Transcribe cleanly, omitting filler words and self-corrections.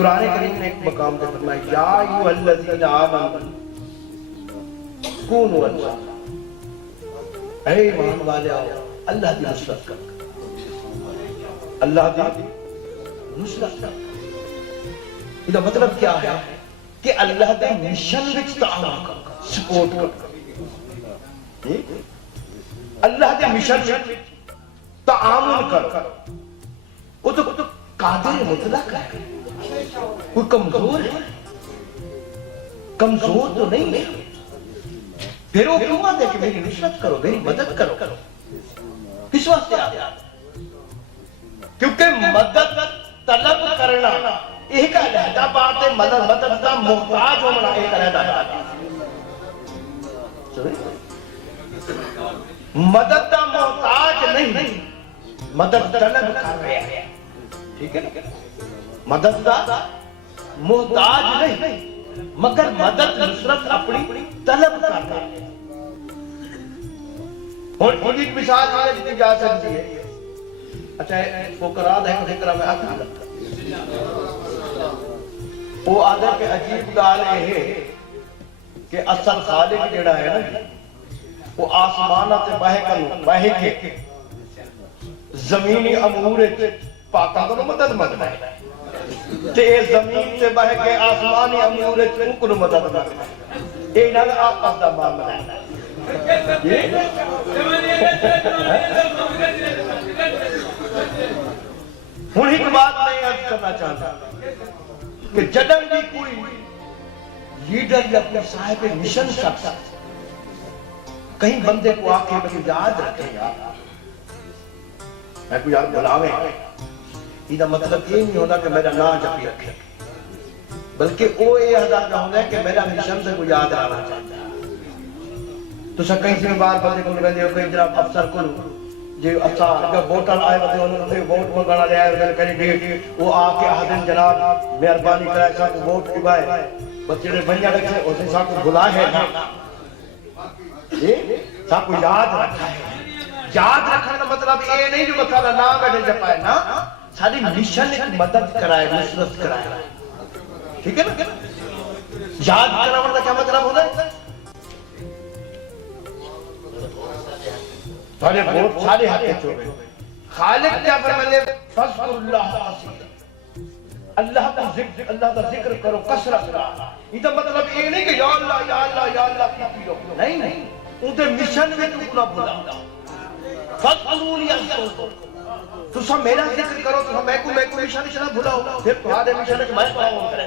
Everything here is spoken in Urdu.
قرآن کریم نے ایک مقام پہ فرمایا یا ایھا الذین آمنوا کونوا انصار، اے ایمان والے آؤ اللہ کی نصرت کر، اللہ کی نصرت کر۔ یہ مطلب کیا ہے کہ اللہ دے مشن وچ تعاون کر، سپورٹ کر، اللہ دے مشن وچ تعاون کر۔ وہ تو قادر مطلق ہے، کوئی کمزور ہے؟ کمزور تو نہیں ہے، پھر وہ کیوں آتے کہ میری نصرت کرو، میری مدد کرو؟ کس واسطے آتے؟ کیونکہ مدد طلب کرنا ایک علیحدہ بات ہے، مدد کا محتاج ہونا ایک علیحدہ بات ہے۔ مدد کا محتاج نہیں، مدد طلب کر رہے ہیں، ٹھیک ہے نا؟ مدد کا محتاج نہیں مگر مدد نصرت اپنی طلب کر رہے ہیں۔ اور ایک مثال آج دی جا سکتی ہے، اچھا فقراء ہے ذکر میں آتا لگتا وہ آدھا کہ عجیب گال ہے کہ اصل خالق جڑا ہے نا وہ آسمانہ سے بہے کے زمینی امور پاکاں کو مدد مانگتا ہے، تے زمین سے بہے کے آسمانی امور کو مدد مانگتا ہے، یہ نہ آپس دا معاملہ ہے۔ ہن ایک بات میں عرض کرنا چاہتا ہوں کہ جدن بھی کوئی لیڈر یا کوئی صاحب مشن شخص کہیں بندے کو آ کے مجھے یاد رکھے یار، میں کو یاد بلاویں، یہ مطلب یہ نہیں ہوتا کہ میرا نام جپی رکھے، بلکہ وہ یہ ادا ہوتا ہے کہ میرا مشن سے کو یاد آنا چاہتا ہے۔ تو سا کہیں سے بار بندے کو کہتے ہو کہ جناب افسر کو جو افسر جب ووٹر آئے ہوتے ہیں ووٹ منگانا لے آئے ہوتے ہیں کینڈیڈیٹ، وہ آ کے آدھن جناب مہربانی کرائے صاحب کو ووٹ دبائے، بچے نے بنیا رکھے اسے صاحب کو بلائے ہے نا، صاحب کو یاد رکھا ہے۔ یاد رکھنے کا مطلب یہ نہیں جو مسئلہ نام بیٹھے جپائے نا، ساری مشن مدد کرائے، نصرت کرائے، ٹھیک ہے نا؟ یاد کرانے کا کیا مطلب ہوتا ہے؟ سارے ووٹ سارے ہاتھیں چھوڑے، خالق کیا فرماتے ہیں فذکر اللہ کثیرا، اللہ کا ذکر کرو کثرت کا۔ یہ تو مطلب یہ نہیں کہ یا اللہ یا اللہ یا اللہ کی پیو، نہیں ان کے مشن میں تو نہ بھولا، فذکرونی اذکرکم، تو سب میرا ذکر کرو، تو میں کو مشن نہ بھولاؤ، پھر تمہارے مشن میں میں تعاون کرے۔